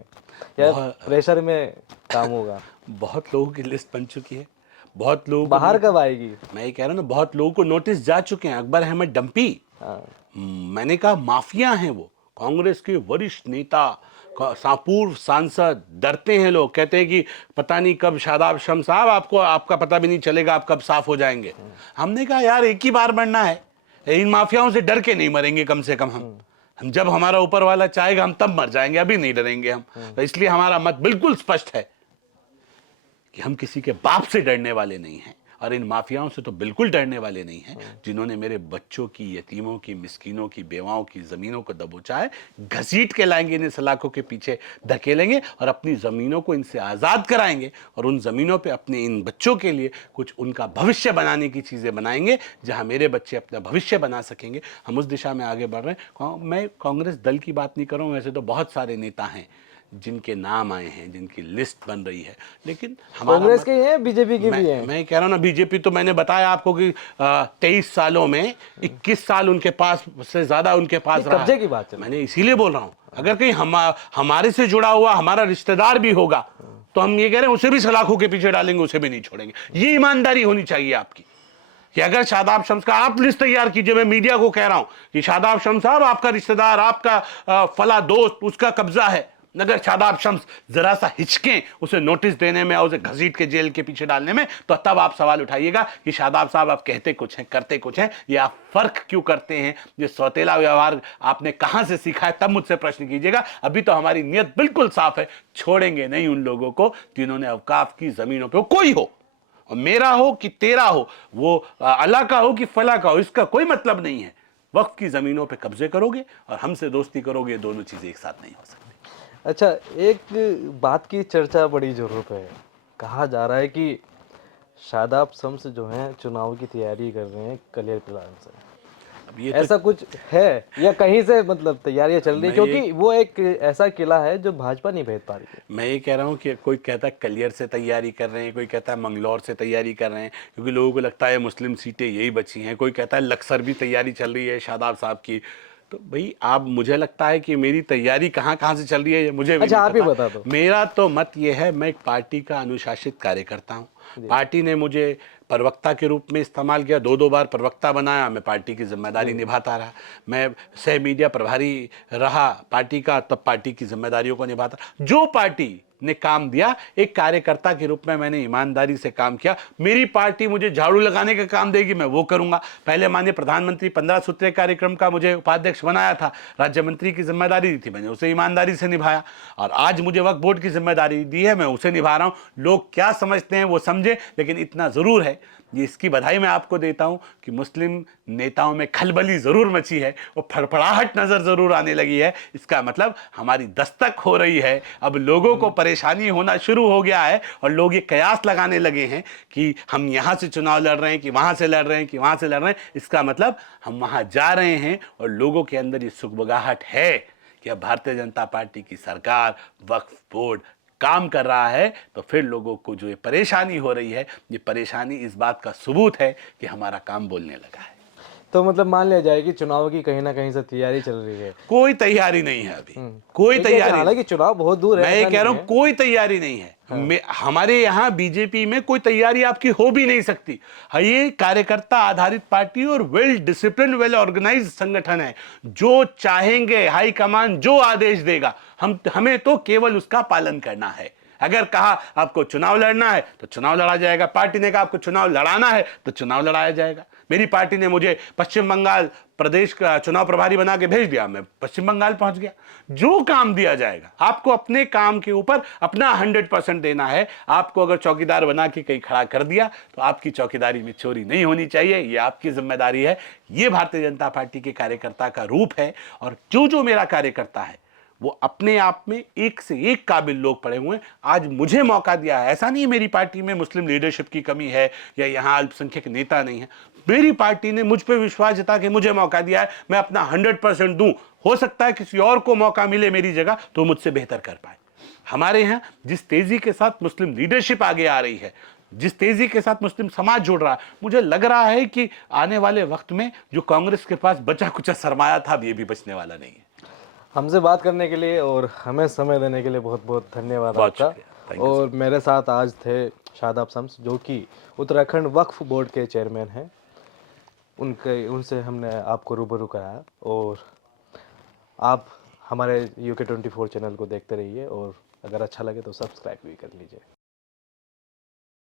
या प्रेशर में काम होगा? बहुत लोगों की लिस्ट बन चुकी है, बहुत लोगों बाहर कब आएगी? मैं ये कह रहा हूँ ना, बहुत लोगों को नोटिस जा चुके हैं। अकबर अहमद डंपी, मैंने कहा माफिया हैं वो, कांग्रेस के वरिष्ठ नेता, पूर्व सांसद। डरते हैं लोग, कहते हैं कि पता नहीं कब शादाब शम्स साहब आपका पता भी नहीं चलेगा आप कब साफ हो जाएंगे। हमने कहा यार एक ही बार मरना है, इन माफियाओं से डर के नहीं मरेंगे कम से कम। हम जब हमारा ऊपर वाला चाहेगा हम तब मर जाएंगे, अभी नहीं डरेंगे हम। तो इसलिए हमारा मत बिल्कुल स्पष्ट है कि हम किसी के बाप से डरने वाले नहीं हैं। और इन माफियाओं से तो बिल्कुल डरने वाले नहीं हैं, जिन्होंने मेरे बच्चों की, यतीमों की, मिस्कीनों की, बेवाओं की ज़मीनों को दबोचा है। घसीट के लाएंगे, इन्हें सलाखों के पीछे धकेलेंगे और अपनी ज़मीनों को इनसे आज़ाद कराएंगे और उन ज़मीनों पे अपने इन बच्चों के लिए कुछ उनका भविष्य बनाने की चीज़ें बनाएंगे, जहां मेरे बच्चे अपना भविष्य बना सकेंगे। हम उस दिशा में आगे बढ़ रहे हैं। मैं कांग्रेस दल की बात नहीं कर रहा हूँ, वैसे तो बहुत सारे नेता हैं जिनके नाम आए हैं, जिनकी लिस्ट बन रही है, लेकिन हमारा कांग्रेस के ही हैं, बीजेपी के भी हैं। मैं कह रहा हूं ना, बीजेपी तो मैंने बताया आपको कि 23 सालों में 21 साल उनके पास से ज्यादा उनके पास रहा कब्जे है। की बात चल रही है। मैंने इसीलिए बोल रहा हूं, अगर कहीं हमारे से जुड़ा हुआ हमारा रिश्तेदार भी होगा तो हम ये कह रहे हैं उसे भी सलाखों के पीछे डालेंगे, उसे भी नहीं छोड़ेंगे। ये ईमानदारी होनी चाहिए आपकी कि अगर शादाब शम्स का आप लिस्ट तैयार कीजिए। मैं मीडिया को कह रहा हूं कि शादाब शम्स साहब, आपका रिश्तेदार, आपका फला दोस्त, उसका कब्जा है, अगर शादाब शम्स जरा सा हिचकें उसे नोटिस देने में और उसे घसीट के जेल के पीछे डालने में, तो तब आप सवाल उठाइएगा कि शादाब साहब आप कहते कुछ हैं करते कुछ हैं, ये आप फर्क क्यों करते हैं, ये सौतेला व्यवहार आपने कहां से सीखा है, तब मुझसे प्रश्न कीजिएगा। अभी तो हमारी नीयत बिल्कुल साफ है, छोड़ेंगे नहीं उन लोगों को जिन्होंने अवकाफ की जमीनों पर, कोई हो, मेरा हो कि तेरा हो, वो अल्लाह का हो कि फला का हो, इसका कोई मतलब नहीं है। वक्फ की जमीनों पे कब्जे करोगे और हमसे दोस्ती करोगे, दोनों चीजें एक साथ नहीं हो सकती। अच्छा, एक बात की चर्चा बड़ी जोरों पे है। कहा जा रहा है कि शादाब शम्स जो हैं चुनाव की तैयारी कर रहे हैं कलियर प्लान से। अब ये ऐसा कुछ है या कहीं से मतलब तैयारियां चल रही है? मैं ये क्योंकि वो एक ऐसा किला है जो भाजपा नहीं भेद पा रही है। मैं ये कह रहा हूँ कि कोई कहता है कलियर से तैयारी कर रहे हैं, कोई कहता है मंगलौर से तैयारी कर रहे हैं, क्योंकि लोगों को लगता है मुस्लिम सीटें यही बची हैं, कोई कहता है लक्सर भी तैयारी चल रही है शादाब साहब की। तो भाई आप, मुझे लगता है कि मेरी तैयारी कहाँ कहाँ से चल रही है ये मुझे भी अच्छा, नहीं आप ही पता। बता दो। मेरा तो मत ये है, मैं एक पार्टी का अनुशासित कार्यकर्ता हूँ। पार्टी ने मुझे प्रवक्ता के रूप में इस्तेमाल किया, 2 बार प्रवक्ता बनाया, मैं पार्टी की जिम्मेदारी निभाता रहा। मैं सह मीडिया प्रभारी रहा पार्टी का, तब पार्टी की जिम्मेदारियों को निभाता। जो पार्टी ने काम दिया, एक कार्यकर्ता के रूप में मैंने ईमानदारी से काम किया। मेरी पार्टी मुझे झाड़ू लगाने का काम देगी, मैं वो करूंगा। पहले माननीय प्रधानमंत्री 15 सूत्रीय कार्यक्रम का मुझे उपाध्यक्ष बनाया था, राज्य मंत्री की जिम्मेदारी दी थी, मैंने उसे ईमानदारी से निभाया। और आज मुझे वक्फ बोर्ड की जिम्मेदारी दी है, मैं उसे निभा रहा हूं। लोग क्या समझते हैं वो समझे, लेकिन इतना जरूर है, ये इसकी बधाई मैं आपको देता हूं कि मुस्लिम नेताओं में खलबली जरूर मची है, वो फड़फड़ाहट नजर जरूर आने लगी है। इसका मतलब हमारी दस्तक हो रही है, अब लोगों को परेशानी होना शुरू हो गया है और लोग ये कयास लगाने लगे हैं कि हम यहां से चुनाव लड़ रहे हैं कि वहां से लड़ रहे हैं कि वहां से लड़ रहे हैं। इसका मतलब हम वहां जा रहे हैं और लोगों के अंदर ये सुगबगाहट है कि अब भारतीय जनता पार्टी की सरकार, वक्फ बोर्ड काम कर रहा है। तो फिर लोगों को जो ये परेशानी हो रही है, ये परेशानी इस बात का सबूत है कि हमारा काम बोलने लगा है। तो मतलब मान लिया जाए कि चुनाव की कहीं ना कहीं से तैयारी चल रही है। कोई तैयारी नहीं है अभी, कोई तैयारी नहीं। हालांकि चुनाव बहुत दूर है, मैं ये ऐसा कह रहा नहीं हूं कोई तैयारी नहीं है। हमारे यहाँ बीजेपी में कोई तैयारी आपकी हो भी नहीं सकती। हाँ, ये कार्यकर्ता आधारित पार्टी और वेल डिसिप्लिन, वेल ऑर्गेनाइज संगठन है। जो चाहेंगे हाईकमान जो आदेश देगा, हमें तो केवल उसका पालन करना है। अगर कहा आपको चुनाव लड़ना है तो चुनाव लड़ा जाएगा, पार्टी ने कहा आपको चुनाव लड़ाना है तो चुनाव लड़ाया जाएगा। मेरी पार्टी ने मुझे पश्चिम बंगाल प्रदेश का चुनाव प्रभारी बना के भेज दिया, मैं पश्चिम बंगाल पहुंच गया। जो काम दिया जाएगा, आपको अपने काम के ऊपर अपना 100% देना है। आपको अगर चौकीदार बना के कहीं खड़ा कर दिया तो आपकी चौकीदारी में चोरी नहीं होनी चाहिए, ये आपकी जिम्मेदारी है। ये भारतीय जनता पार्टी के कार्यकर्ता का रूप है। और जो मेरा कार्यकर्ता है वो अपने आप में एक से एक काबिल लोग पड़े हुए हैं। आज मुझे मौका दिया है, ऐसा नहीं मेरी पार्टी में मुस्लिम लीडरशिप की कमी है या यहाँ अल्पसंख्यक नेता नहीं है। मेरी पार्टी ने मुझ पर विश्वास जता के मुझे मौका दिया है, मैं अपना 100% दूं। हो सकता है किसी और को मौका मिले मेरी जगह तो मुझसे बेहतर कर पाए। हमारे यहाँ जिस तेजी के साथ मुस्लिम लीडरशिप आगे आ रही है, जिस तेजी के साथ मुस्लिम समाज जुड़ रहा है, मुझे लग रहा है कि आने वाले वक्त में जो कांग्रेस के पास बचा कुचा सरमाया था, ये भी बचने वाला नहीं है। हमसे बात करने के लिए और हमें समय देने के लिए बहुत बहुत धन्यवाद आपका। और मेरे साथ आज थे शादाब शम्स, जो कि उत्तराखंड वक्फ बोर्ड के चेयरमैन हैं। उनसे हमने आपको रूबरू कराया। और आप हमारे UK24 चैनल को देखते रहिए और अगर अच्छा लगे तो सब्सक्राइब भी कर लीजिए।